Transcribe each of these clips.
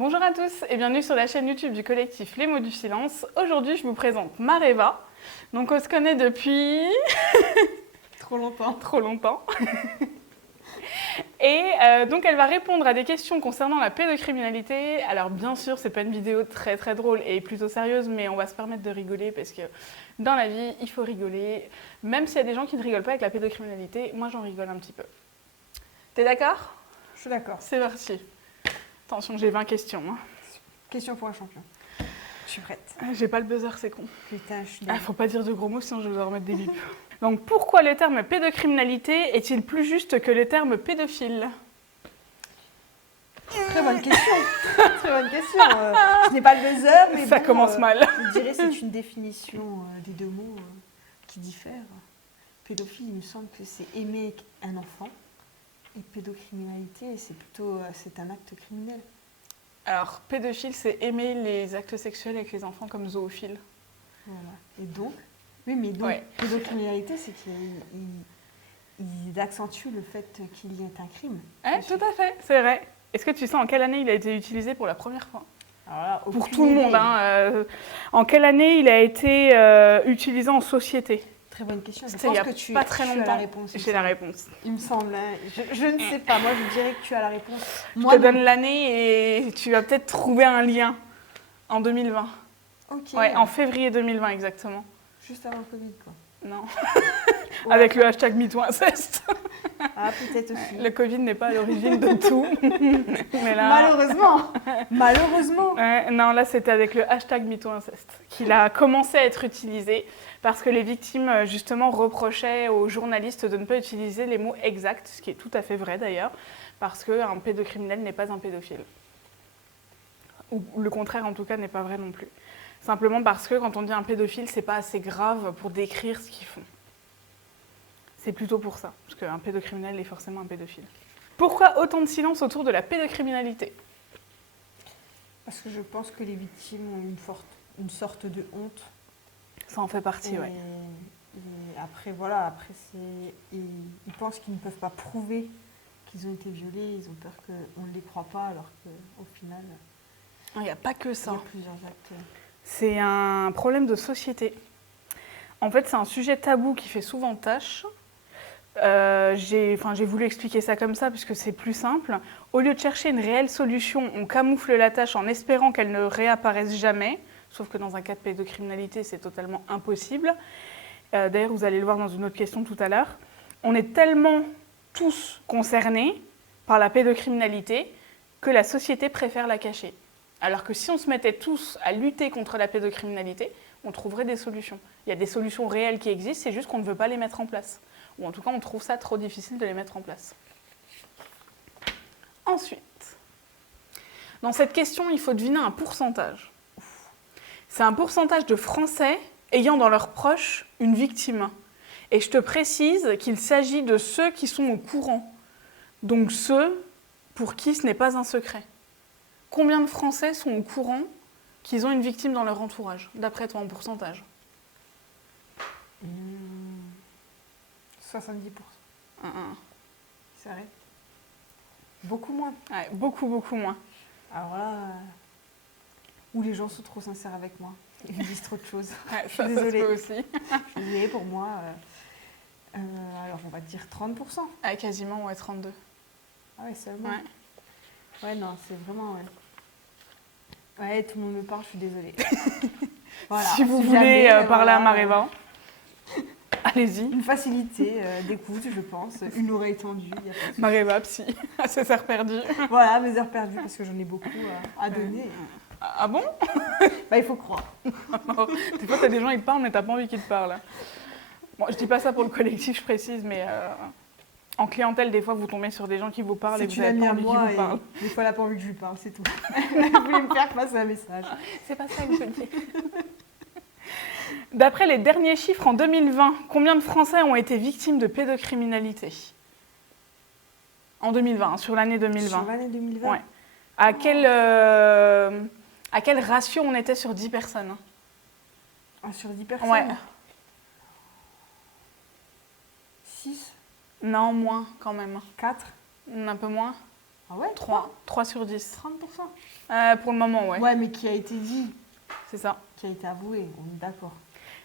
Bonjour à tous et bienvenue sur la chaîne YouTube du collectif Les Mots du Silence. Aujourd'hui, je vous présente Mareva. Donc, on se connaît depuis... Trop longtemps. Trop longtemps. Et donc, elle va répondre à des questions concernant la pédocriminalité. Alors, bien sûr, c'est pas une vidéo très très drôle et plutôt sérieuse, mais on va se permettre de rigoler parce que dans la vie, il faut rigoler. Même s'il y a des gens qui ne rigolent pas avec la pédocriminalité, moi, j'en rigole un petit peu. T'es d'accord ? Je suis d'accord. C'est parti. Attention, j'ai 20 questions. Question pour un champion. Je suis prête. J'ai pas le buzzer, c'est con. Putain, je suis Faut pas dire de gros mots, sinon je vais vous remettre des bips. Donc, pourquoi le terme pédocriminalité est-il plus juste que le terme pédophile ? Très bonne question. Très bonne question. Je n'ai pas le buzzer, mais ça bon, commence mal. Je dirais que c'est une définition des deux mots qui diffèrent. Pédophile, il me semble que c'est aimer un enfant. Et pédocriminalité, c'est un acte criminel. Alors, pédophile, c'est aimer les actes sexuels avec les enfants comme zoophile. Voilà. Et donc, oui, mais donc, Ouais. pédocriminalité, c'est qu'il accentue le fait qu'il y ait un crime. Tout à fait, c'est vrai. Est-ce que tu sais en quelle année il a été utilisé pour la première fois ? Alors là, Pour aucune tout le monde. idée. En quelle année il a été utilisé en société ? Très bonne question. Je C'était il pense y a que tu pas très as la longtemps. réponse. J'ai la réponse. Il me semble. Je ne sais pas. Moi, je dirais que tu as la réponse. Je te donne l'année et tu vas peut-être trouver un lien. En 2020. Ok. Ouais, en février 2020 exactement. Juste avant le Covid, quoi. Non. Ouais. Avec le hashtag MeTooInceste. Ah, peut-être aussi. Le Covid n'est pas à l'origine de tout. Mais là... Malheureusement. Malheureusement. Ouais, non, là, c'était avec le hashtag MeTooInceste qu'il a commencé à être utilisé parce que les victimes, justement, reprochaient aux journalistes de ne pas utiliser les mots exacts, ce qui est tout à fait vrai d'ailleurs, parce qu'un pédocriminel n'est pas un pédophile. Ou le contraire, en tout cas, n'est pas vrai non plus. Simplement parce que quand on dit un pédophile, c'est pas assez grave pour décrire ce qu'ils font. C'est plutôt pour ça, parce qu'un pédocriminel est forcément un pédophile. Pourquoi autant de silence autour de la pédocriminalité ? Parce que je pense que les victimes ont une sorte de honte. Ça en fait partie, oui. Et après, voilà, ils pensent qu'ils ne peuvent pas prouver qu'ils ont été violés. Ils ont peur qu'on ne les croit pas, alors qu'au final, Il n'y a pas que il y ça. a plusieurs actes. C'est un problème de société. En fait, c'est un sujet tabou qui fait souvent tâche. J'ai voulu expliquer ça comme ça puisque c'est plus simple. Au lieu de chercher une réelle solution, on camoufle la tâche en espérant qu'elle ne réapparaisse jamais. Sauf que dans un cas de pédocriminalité, c'est totalement impossible. D'ailleurs, vous allez le voir dans une autre question tout à l'heure. On est tellement tous concernés par la pédocriminalité que la société préfère la cacher. Alors que si on se mettait tous à lutter contre la pédocriminalité, on trouverait des solutions. Il y a des solutions réelles qui existent, c'est juste qu'on ne veut pas les mettre en place. Ou en tout cas, on trouve ça trop difficile de les mettre en place. Ensuite, dans cette question, il faut deviner un pourcentage. C'est un pourcentage de Français ayant dans leurs proches une victime. Et je te précise qu'il s'agit de ceux qui sont au courant. Donc ceux pour qui ce n'est pas un secret. Combien de Français sont au courant qu'ils ont une victime dans leur entourage, d'après toi, en pourcentage ? 70%. C'est vrai. Beaucoup moins. Ouais, beaucoup, beaucoup moins. Alors là, où les gens sont trop sincères avec moi. Ils me disent trop de choses. Ouais, Je suis ça désolée. se peut aussi. Je suis désolée pour moi. Alors, on va dire 30%. Ah, quasiment, ouais, 32. Ah ouais, seulement. Ouais. Ouais, non, c'est vraiment... Ouais, tout le monde me parle, je suis désolée. Voilà, si vous jamais, voulez parler à Mareva, allez-y. Une facilité d'écoute, je pense. Une oreille tendue. Y a pas de souci. Mareva, psy, à ses heures perdues. Voilà, mes heures perdues, parce que j'en ai beaucoup à donner. Ah bon ? Bah, il faut croire. Des fois, t'as des gens, ils te parlent, mais t'as pas envie qu'ils te parlent. Bon, je dis pas ça pour le collectif, je précise, mais en clientèle, des fois, vous tombez sur des gens qui vous parlent et vous avez pas envie qu'ils vous parlent. Des fois, elle n'a pas envie que je lui parle, c'est tout. Elle voulait me faire passer un message. C'est pas ça que je dis. D'après les derniers chiffres, en 2020, combien de Français ont été victimes de pédocriminalité ? En 2020, sur l'année 2020. Sur l'année 2020 ? Ouais. À quel ratio on était sur 10 personnes ? Sur 10 personnes ? Ouais. 6 ? Non, moins quand même. 4 ? Un peu moins. Ah ouais, 3 sur 10. 30%. Pour le moment, ouais. Ouais, mais qui a été dit, C'est ça. qui a été avoué, on est d'accord.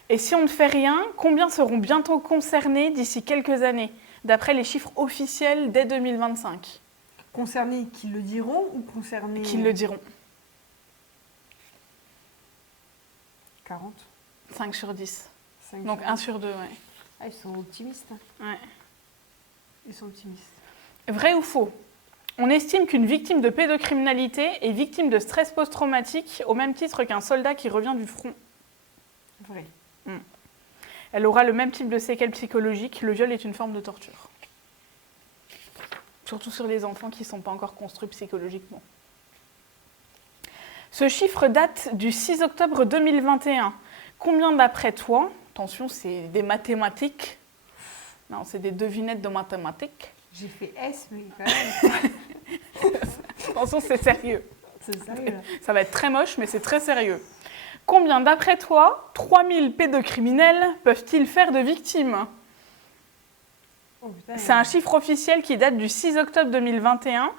Et si on ne fait rien, combien seront bientôt concernés d'ici quelques années, d'après les chiffres officiels dès 2025 ? Concernés qui le diront ou concernés... Qui le diront. 40. 5 sur 10. 5 Donc sur 1 sur 2, ouais. Ah, ils sont optimistes. Hein. Ouais. Ils sont optimistes. Vrai ou faux ? On estime qu'une victime de pédocriminalité est victime de stress post-traumatique au même titre qu'un soldat qui revient du front. Vrai. Elle aura le même type de séquelles psychologiques. Le viol est une forme de torture. Surtout sur les enfants qui ne sont pas encore construits psychologiquement. Ce chiffre date du 6 octobre 2021. Combien d'après toi, attention, c'est des mathématiques. Non, c'est des devinettes de mathématiques. J'ai fait S, mais quand même. Attention, c'est sérieux. C'est sérieux, là. Ça va être très moche, mais c'est très sérieux. Combien, d'après toi, 3000 pédocriminels peuvent-ils faire de victimes ? Oh, putain, C'est un chiffre officiel qui date du 6 octobre 2021.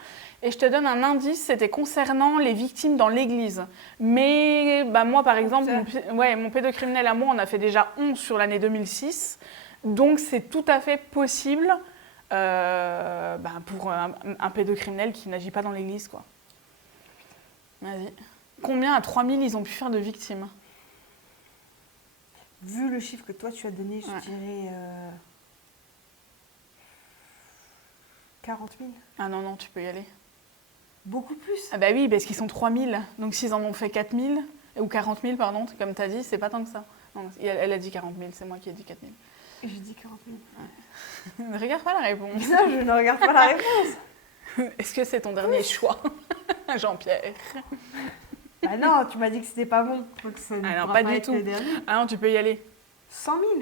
Et je te donne un indice, c'était concernant les victimes dans l'église. Mais moi, par exemple, mon pédocriminel à moi, on a fait déjà 11 sur l'année 2006. Donc, c'est tout à fait possible pour un pédocriminel qui n'agit pas dans l'église, quoi. Vas-y. Combien à 3000 ils ont pu faire de victimes ? Vu le chiffre que toi tu as donné, je Ouais. dirais 40 000. Ah non, tu peux y aller. Beaucoup plus. Ah bah oui, parce qu'ils sont 3000. Donc s'ils en ont fait 4000, ou 40 000, pardon, comme tu as dit, c'est pas tant que ça. Non, elle a dit 40 000, c'est moi qui ai dit 4 000. Et j'ai dit 40 000. Ne regarde pas la réponse. Ça, je ne regarde pas la réponse. Est-ce que c'est ton dernier choix, Jean-Pierre ? Ah non, tu m'as dit que c'était pas bon. Donc ça ne Ah non, pourra pas du être tout. le dernier. Ah non, tu peux y aller. 100 000.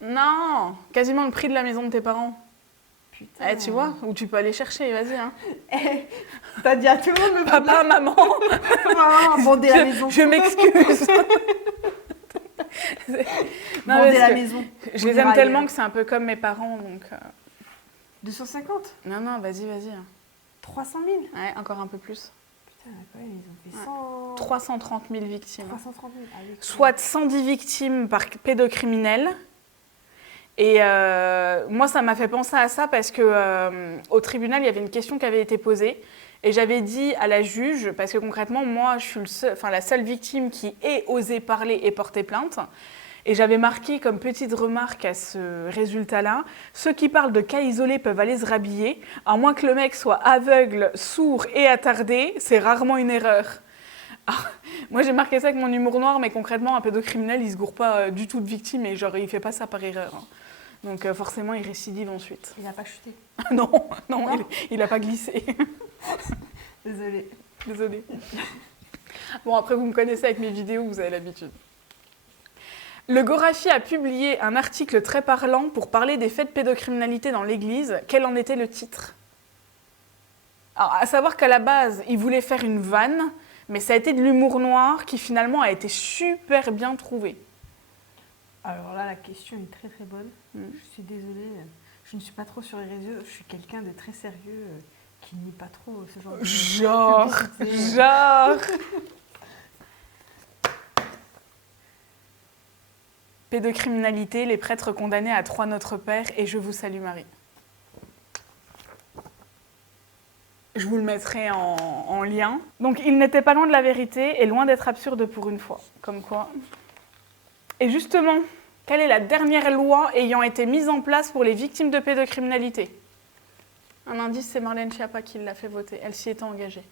Non, quasiment le prix de la maison de tes parents. Putain. Eh, tu vois, ou tu peux aller chercher, vas-y. Hein. T'as dit à tout le monde, Papa, maman, maman, vendez la maison. je m'excuse. Non, Vendez parce la que maison. je les aime tellement que c'est un peu comme mes parents, donc... 250. Non, vas-y. 300 000. Ouais, encore un peu plus. Putain, quand même, ils ont fait 100... 330 000 victimes. 330 000. Ah oui, Soit 110 victimes par pédocriminel. Et moi, ça m'a fait penser à ça parce que au tribunal, il y avait une question qui avait été posée. Et j'avais dit à la juge, parce que concrètement, moi, je suis la seule victime qui ait osé parler et porter plainte. Et j'avais marqué comme petite remarque à ce résultat-là, ceux qui parlent de cas isolés peuvent aller se rhabiller, à moins que le mec soit aveugle, sourd et attardé, c'est rarement une erreur. Alors, moi j'ai marqué ça avec mon humour noir, mais concrètement un pédocriminel il se gourre pas du tout de victime et genre il fait pas ça par erreur. Hein. Donc forcément il récidive ensuite. Il n'a pas chuté. non, il a pas glissé. Désolée. Bon après vous me connaissez avec mes vidéos, vous avez l'habitude. Le Gorafi a publié un article très parlant pour parler des faits de pédocriminalité dans l'Église. Quel en était le titre ? Alors, à savoir qu'à la base, il voulait faire une vanne, mais ça a été de l'humour noir qui finalement a été super bien trouvé. Alors là, la question est très très bonne. Je suis désolée, je ne suis pas trop sur les réseaux. Je suis quelqu'un de très sérieux qui nie pas trop ce genre de... Genre Pédocriminalité, les prêtres condamnés à 3 Notre Père et Je vous salue Marie. Je vous le mettrai en lien. Donc, il n'était pas loin de la vérité et loin d'être absurde pour une fois. Comme quoi. Et justement, quelle est la dernière loi ayant été mise en place pour les victimes de pédocriminalité ? Un indice, c'est Marlène Schiappa qui l'a fait voter. Elle s'y était engagée.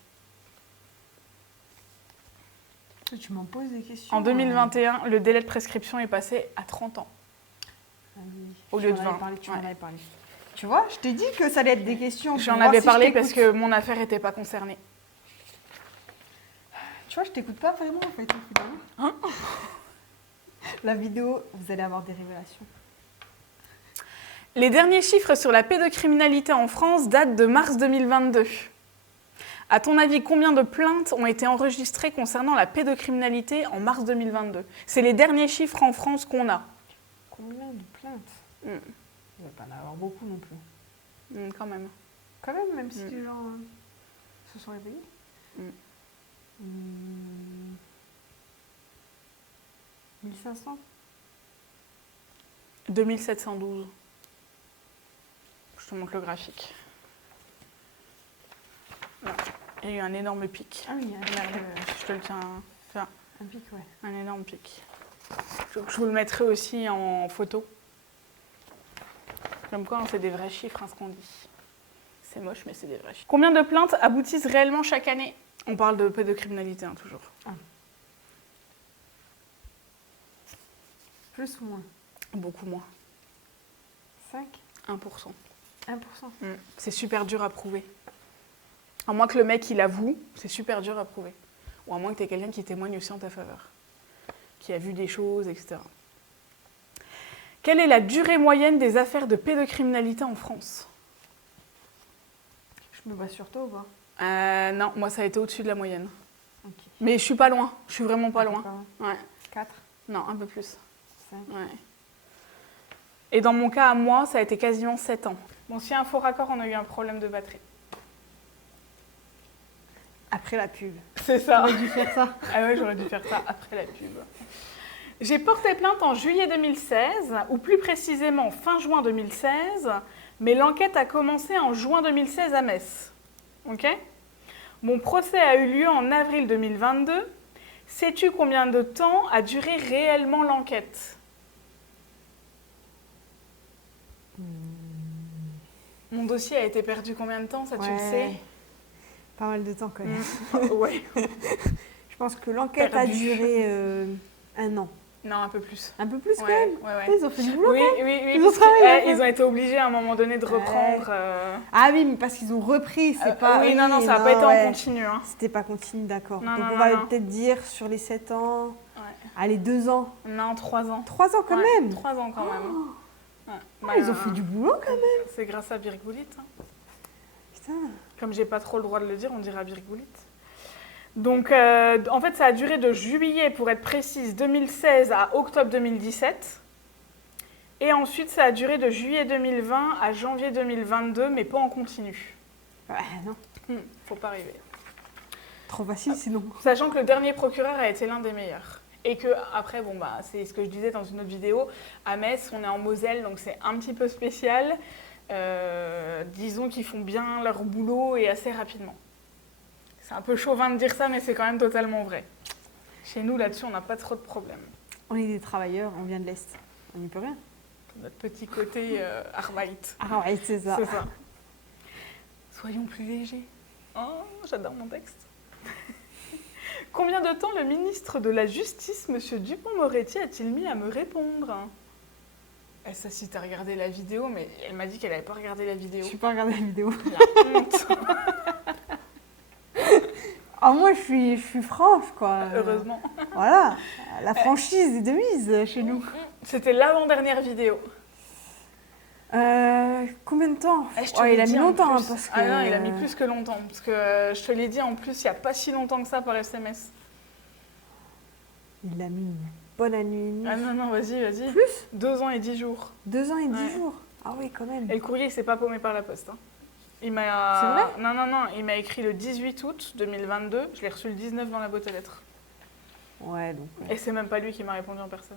Tu m'en poses des questions. En 2021, le délai de prescription est passé à 30 ans. Ah oui. Au lieu de 20. Tu m'en avais parlé. Tu vois, je t'ai dit que ça allait être des questions. J'en avais parlé parce que mon affaire n'était pas concernée. Tu vois, je t'écoute pas vraiment en fait. Hein? La vidéo, vous allez avoir des révélations. Les derniers chiffres sur la pédocriminalité en France datent de mars 2022. À ton avis, combien de plaintes ont été enregistrées concernant la pédocriminalité en mars 2022 ? C'est les derniers chiffres en France qu'on a. Combien de plaintes Il ne va pas en avoir beaucoup non plus. Quand même. Quand même si genre... se sont réveillés. Mm. 1500. 2712. Je te montre le graphique. Là. Il y a eu un énorme pic. Ah oui, Merde, je te le tiens. Enfin, un pic, ouais. un énorme pic. Je vous le mettrai aussi en photo. Comme quoi, c'est des vrais chiffres, hein, ce qu'on dit. C'est moche, mais c'est des vrais chiffres. Combien de plaintes aboutissent réellement chaque année? On parle de pédocriminalité, hein, toujours. Ah. Plus ou moins? Beaucoup moins. 5? 1%. 1%. C'est super dur à prouver. À moins que le mec, il avoue, c'est super dur à prouver. Ou à moins que tu aies quelqu'un qui témoigne aussi en ta faveur. Qui a vu des choses, etc. Quelle est la durée moyenne des affaires de pédocriminalité en France? Je me base sur toi ou pas? Non, moi ça a été au-dessus de la moyenne. Ok. Mais je suis pas loin, je suis vraiment pas loin. Ouais. 4? Non, un peu plus. 5? Ouais. Et dans mon cas, à moi, ça a été quasiment 7 ans. Bon, s'il y a un faux raccord, on a eu un problème de batterie. Après la pub. C'est ça. J'aurais dû faire ça. Ah ouais, j'aurais dû faire ça après la pub. J'ai porté plainte en juillet 2016, ou plus précisément fin juin 2016, mais l'enquête a commencé en juin 2016 à Metz. Ok ? Mon procès a eu lieu en avril 2022. Sais-tu combien de temps a duré réellement l'enquête ? Mon dossier a été perdu combien de temps, ça tu le sais ? Pas mal de temps quand même. Ouais. Je pense que l'enquête a duré 1 an. Non, un peu plus. Un peu plus quand Ouais, même. ouais. Ils ont fait du boulot. Oui, quand même. oui, oui. Ils ont parce travaillé, que, ils ont été obligés à un moment donné de reprendre. Ah oui, mais parce qu'ils ont repris, c'est pas. Oui, non, ça n'a pas été en continu. Hein. C'était pas continu, d'accord. Non, Donc non, on va non. peut-être dire sur les 7 ans. Ouais. Allez, 2 ans. Non, 3 ans. 3 ans quand même. 3 ans quand même. Ouais. Ah, ils ont fait du boulot quand même. C'est grâce à Birgoulit. Hein. Putain. Comme j'ai pas trop le droit de le dire, on dira Birgoulit. Donc, en fait, ça a duré de juillet, pour être précise, 2016 à octobre 2017. Et ensuite, ça a duré de juillet 2020 à janvier 2022, mais pas en continu. Non. Faut pas rêver. Trop facile sinon. Sachant que le dernier procureur a été l'un des meilleurs. Et que, après, bon, bah, c'est ce que je disais dans une autre vidéo, à Metz, on est en Moselle, donc c'est un petit peu spécial. Disons qu'ils font bien leur boulot et assez rapidement. C'est un peu chauvin de dire ça, mais c'est quand même totalement vrai. Chez nous, là-dessus, on n'a pas trop de problèmes. On est des travailleurs, on vient de l'Est. On n'y peut rien. Notre petit côté Arbeit. Ah ouais, c'est ça. C'est ça. Soyons plus légers. Oh, j'adore mon texte. Combien de temps le ministre de la Justice, M. Dupond-Moretti, a-t-il mis à me répondre ? Ça, si t'as regardé la vidéo, mais elle m'a dit qu'elle n'avait pas regardé la vidéo. Je n'ai pas regardé la vidéo. La honte. Ah, moi, je suis franche, quoi. Heureusement. Voilà, la franchise est de mise chez nous. C'était l'avant-dernière vidéo. Combien de temps? Il a mis longtemps. Hein, parce que... Ah non, il a mis plus que longtemps. Parce que je te l'ai dit, en plus, il n'y a pas si longtemps que ça par SMS. Il a mis une bonne année. Ah non, vas-y. Plus? 2 ans et 10 jours. 2 ans et 10 jours. Ah oui, quand même. Et le courrier, il s'est pas paumé par la poste. Hein. C'est vrai? Non, il m'a écrit le 18 août 2022. Je l'ai reçu le 19 dans la boîte aux lettres. Ouais, donc... Et c'est même pas lui qui m'a répondu en personne.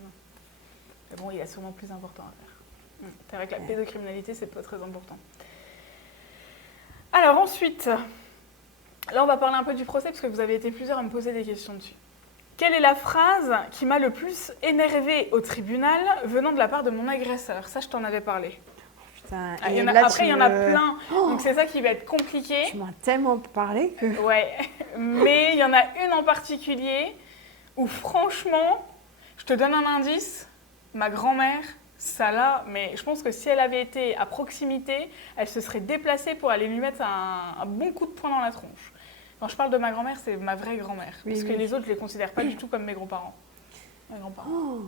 Mais bon, il a sûrement plus important à faire. C'est vrai que la pédocriminalité, c'est pas très important. Alors ensuite, là on va parler un peu du procès, parce que vous avez été plusieurs à me poser des questions dessus. Quelle est la phrase qui m'a le plus énervée au tribunal venant de la part de mon agresseur? Ça, je t'en avais parlé. Putain, Après, il y en a plein, donc c'est ça qui va être compliqué. Tu m'as tellement parlé que... Ouais, mais il y en a une en particulier où franchement, je te donne un indice, ma grand-mère, ça là, mais je pense que si elle avait été à proximité, elle se serait déplacée pour aller lui mettre un bon coup de poing dans la tronche. Quand je parle de ma grand-mère, c'est ma vraie grand-mère, parce que les autres, je les considère pas du tout comme mes grands-parents. Mes grands-parents. Oh.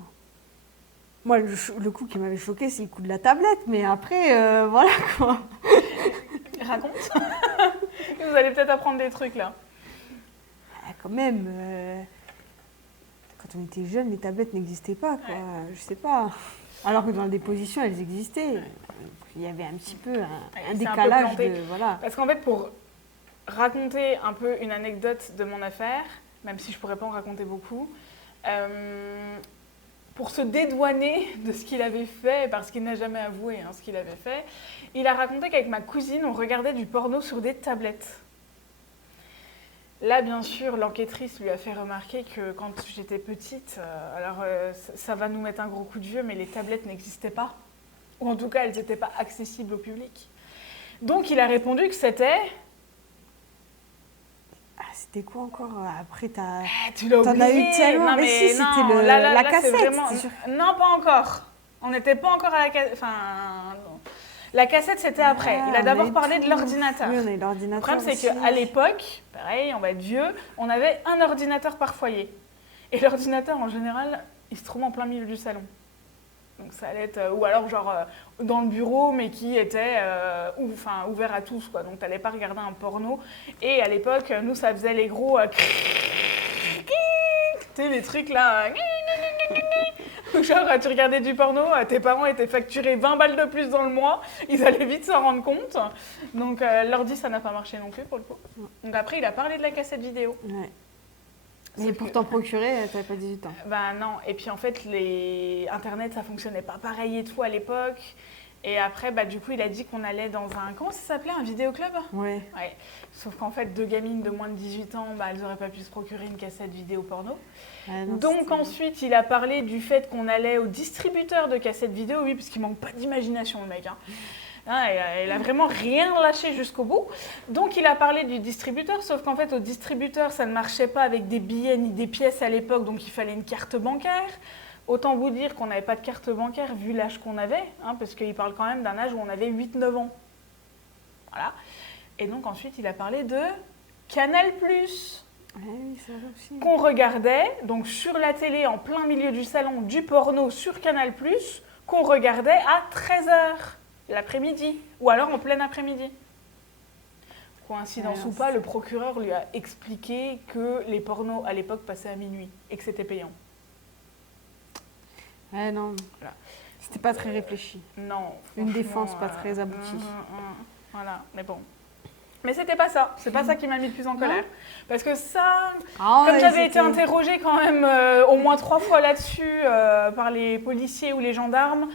Moi, le coup qui m'avait choqué, c'est le coup de la tablette, mais après, voilà quoi. Raconte. Vous allez peut-être apprendre des trucs là. Ah, quand même, quand on était jeunes, les tablettes n'existaient pas, quoi. Ouais. Je sais pas. Alors que dans la déposition, elles existaient. Il y avait un petit peu un décalage de... Voilà. Parce qu'en fait, pour raconter un peu une anecdote de mon affaire, même si je pourrais pas en raconter beaucoup, pour se dédouaner de ce qu'il avait fait, parce qu'il n'a jamais avoué ce qu'il avait fait. Il a raconté qu'avec ma cousine, on regardait du porno sur des tablettes. Là, bien sûr, l'enquêtrice lui a fait remarquer que quand j'étais petite, ça va nous mettre un gros coup de vieux, mais les tablettes n'existaient pas. Ou en tout cas, elles n'étaient pas accessibles au public. Donc, il a répondu que c'était... C'était quoi encore? Après, tu l'as oublié. T'en as eu tellement. Non, mais si, c'était non, la c'est cassette. Vraiment... Non, pas encore. On n'était pas encore à la cassette. Enfin, non. La cassette, c'était après. Il a d'abord parlé de l'ordinateur. Oui, on a eu l'ordinateur. Le problème, c'est qu'à l'époque, pareil, on va être vieux, on avait un ordinateur par foyer. Et l'ordinateur, en général, il se trouve en plein milieu du salon. Donc ça allait être... Ou alors, genre, dans le bureau, mais qui était ouvert à tous, quoi. Donc, tu n'allais pas regarder un porno. Et à l'époque, nous, ça faisait les gros... tu sais, les trucs, là... Genre, tu regardais du porno, tes parents étaient facturés 20 balles de plus dans le mois, ils allaient vite s'en rendre compte. Donc, l'ordi, ça n'a pas marché non plus, pour le coup. Donc après, il a parlé de la cassette vidéo. Ouais. Mais pour t'en procurer, t'avais pas 18 ans. Bah non, et puis en fait, Internet, ça fonctionnait pas pareil et tout à l'époque. Et après, du coup, il a dit qu'on allait dans un... Comment ça s'appelait? Un vidéoclub? Ouais. Sauf qu'en fait, 2 gamines de moins de 18 ans, elles n'auraient pas pu se procurer une cassette vidéo porno. Non, donc ensuite, il a parlé du fait qu'on allait au distributeur de cassettes vidéo, oui, parce qu'il manque pas d'imagination, le mec. Il a vraiment rien lâché jusqu'au bout. Donc, il a parlé du distributeur, sauf qu'en fait, au distributeur, ça ne marchait pas avec des billets ni des pièces à l'époque, donc il fallait une carte bancaire. Autant vous dire qu'on n'avait pas de carte bancaire vu l'âge qu'on avait, parce qu'il parle quand même d'un âge où on avait 8-9 ans. Voilà. Et donc ensuite, il a parlé de Canal+. Oui, ça aussi. Qu'on regardait, donc sur la télé, en plein milieu du salon, du porno sur Canal+, qu'on regardait à 13h l'après-midi, ou alors en plein après-midi. Coïncidence ou pas, le procureur lui a expliqué que les pornos à l'époque passaient à minuit et que c'était payant. Ouais, non. Voilà. C'était pas très réfléchi. Non. Une défense pas très aboutie. Voilà, mais bon. Mais c'était pas ça. C'est pas ça qui m'a mis le plus en colère. Parce que ça, comme j'avais été interrogée quand même au moins 3 fois là-dessus par les policiers ou les gendarmes,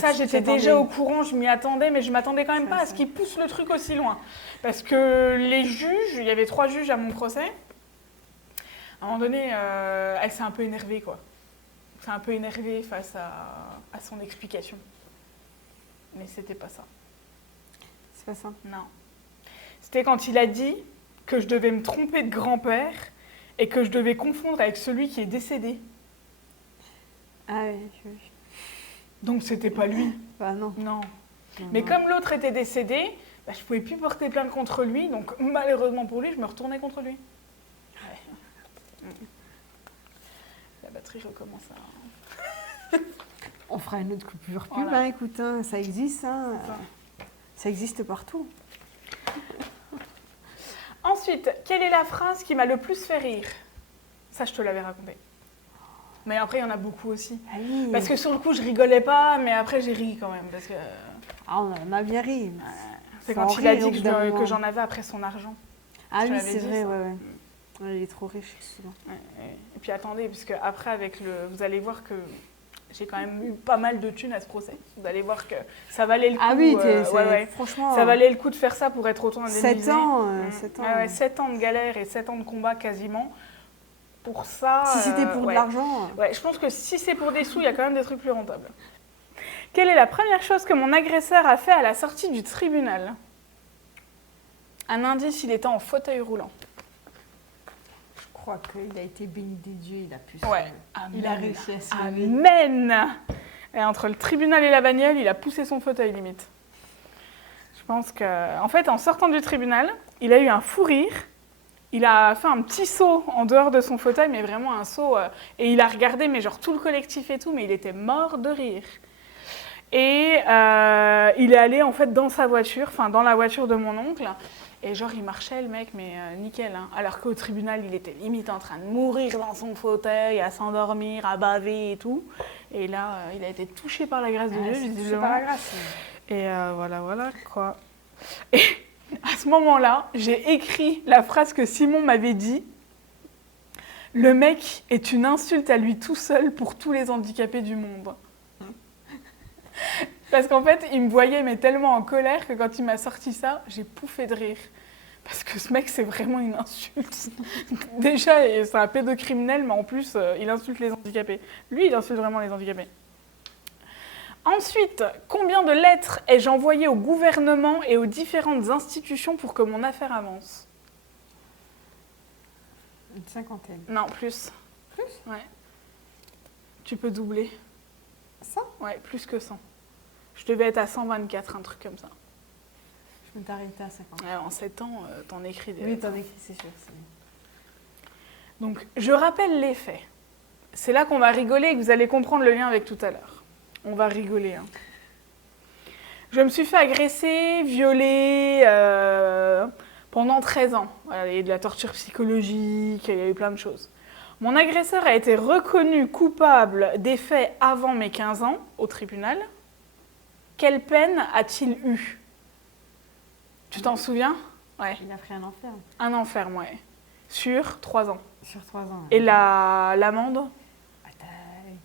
ça j'étais déjà au courant, je m'y attendais, mais je m'attendais quand même pas à ce qu'ils poussent le truc aussi loin. Parce que les juges, il y avait 3 juges à mon procès, à un moment donné, elle s'est un peu énervée, quoi. C'est un peu énervé face à son explication. Mais c'était pas ça. C'est pas ça? Non. C'était quand il a dit que je devais me tromper de grand-père et que je devais confondre avec celui qui est décédé. Ah oui, oui. Donc c'était pas lui. Bah non. Non. Mais comme l'autre était décédé, je pouvais plus porter plainte contre lui, donc malheureusement pour lui, je me retournais contre lui. Ouais. La batterie recommence à... On fera une autre coupure pub, Voilà. Écoute, ça existe, ça existe partout. Ensuite, quelle est la phrase qui m'a le plus fait rire? Ça, je te l'avais raconté. Mais après, il y en a beaucoup aussi. Ah oui. Parce que sur le coup, je rigolais pas, mais après, j'ai ri quand même. Parce que... on a bien ri. C'est quand il a dit que j'en avais après son argent. Ah oui, c'est vrai, ouais. Il est trop riche, souvent. Et puis attendez, parce que après, vous allez voir que j'ai quand même eu pas mal de thunes à ce procès. Vous allez voir que ça valait le coup. Ah oui, franchement. Ça valait le coup de faire ça pour être autant indemnisé. 7 ans. 7 ans de galère et 7 ans de combat quasiment. Pour ça. Si c'était pour de l'argent. Ouais, je pense que si c'est pour des sous, il y a quand même des trucs plus rentables. Quelle est la première chose que mon agresseur a fait à la sortie du tribunal? Un indice, il était en fauteuil roulant. Je crois qu'il a été béni des dieux, il a pu il a réussi à se lever. Amen. Et entre le tribunal et la bagnole, il a poussé son fauteuil limite. Je pense que, en fait, en sortant du tribunal, il a eu un fou rire. Il a fait un petit saut en dehors de son fauteuil, mais vraiment un saut. Et il a regardé, mais genre tout le collectif et tout, mais il était mort de rire. Et il est allé en fait dans sa voiture, enfin dans la voiture de mon oncle. Et genre, il marchait, le mec, mais nickel. Hein. Alors qu'au tribunal, il était limite en train de mourir dans son fauteuil, à s'endormir, à baver et tout. Et là, il a été touché par la grâce de Dieu, visiblement. Touché par la grâce. Et voilà, quoi. À ce moment-là, j'ai écrit la phrase que Simon m'avait dit. Le mec est une insulte à lui tout seul pour tous les handicapés du monde. Parce qu'en fait, il me voyait mais tellement en colère que quand il m'a sorti ça, j'ai pouffé de rire. Parce que ce mec, c'est vraiment une insulte. Déjà, c'est un pédocriminel, mais en plus, il insulte les handicapés. Lui, il insulte vraiment les handicapés. Ensuite, combien de lettres ai-je envoyées au gouvernement et aux différentes institutions pour que mon affaire avance? Une cinquantaine. Non, plus. Plus? Ouais. Tu peux doubler. Ça? Ouais, plus que 100. Je devais être à 124, un truc comme ça. Je me t'arrêter à 50. Ouais, en 7 ans, t'en écris des Oui, lettres. t'en écris, c'est sûr. Donc, je rappelle les faits. C'est là qu'on va rigoler et que vous allez comprendre le lien avec tout à l'heure. On va rigoler. Hein. Je me suis fait agresser, violer pendant 13 ans. Voilà, il y a eu de la torture psychologique, il y a eu plein de choses. Mon agresseur a été reconnu coupable des faits avant mes 15 ans au tribunal. Quelle peine a-t-il eu? Tu t'en souviens? Ouais. Il a pris un enfer. Un enferme, ouais. Sur 3 ans. Sur 3 ans. Et l'amende? Ah, t'as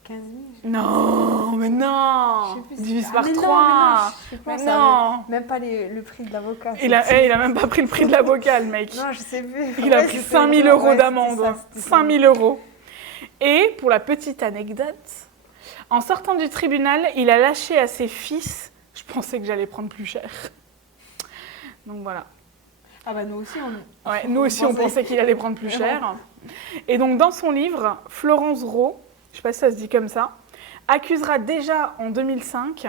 15 000. Non, mais non! Je sais plus. Divise Ah, par mais non, 3. je sais pas, Mais ça non! avait même pas le prix de l'avocat. Il a même pas pris le prix de l'avocat, le mec. Non, je sais plus. Il a pris 5 000 euros d'amende. 5 000 euros. Et pour la petite anecdote, en sortant du tribunal, il a lâché à ses fils. Je pensais que j'allais prendre plus cher. Donc voilà. Ah bah nous aussi, Ouais, nous aussi, on pensait qu'il allait prendre plus cher. Et donc dans son livre, Florence Rowe, je ne sais pas si ça se dit comme ça, accusera déjà en 2005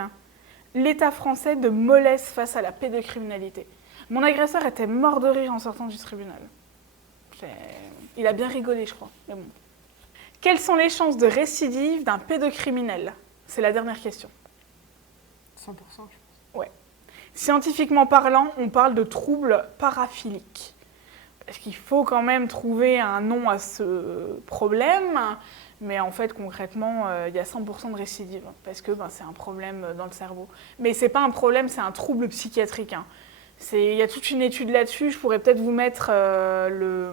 l'État français de mollesse face à la pédocriminalité. Mon agresseur était mort de rire en sortant du tribunal. Il a bien rigolé, je crois. Mais bon. Quelles sont les chances de récidive d'un pédocriminel? C'est la dernière question. 100%, je pense. Ouais. Scientifiquement parlant, on parle de troubles paraphiliques. Parce qu'il faut quand même trouver un nom à ce problème, mais en fait, concrètement, il y a 100% de récidive, parce que c'est un problème dans le cerveau. Mais c'est pas un problème, c'est un trouble psychiatrique. Hein. Il y a toute une étude là-dessus, je pourrais peut-être vous mettre le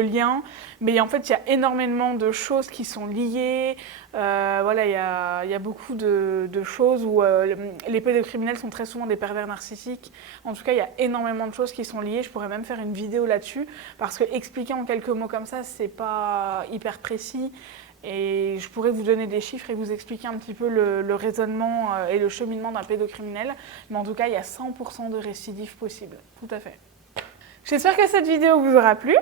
lien, mais en fait, il y a énormément de choses qui sont liées. Voilà, il y a beaucoup de choses où les pédocriminels sont très souvent des pervers narcissiques. En tout cas, il y a énormément de choses qui sont liées. Je pourrais même faire une vidéo là-dessus, parce que expliquer en quelques mots comme ça, c'est pas hyper précis. Et je pourrais vous donner des chiffres et vous expliquer un petit peu le raisonnement et le cheminement d'un pédocriminel. Mais en tout cas, il y a 100% de récidive possible. Tout à fait. J'espère que cette vidéo vous aura plu.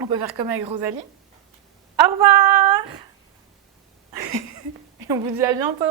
On peut faire comme avec Rosalie. Au revoir. Et on vous dit à bientôt.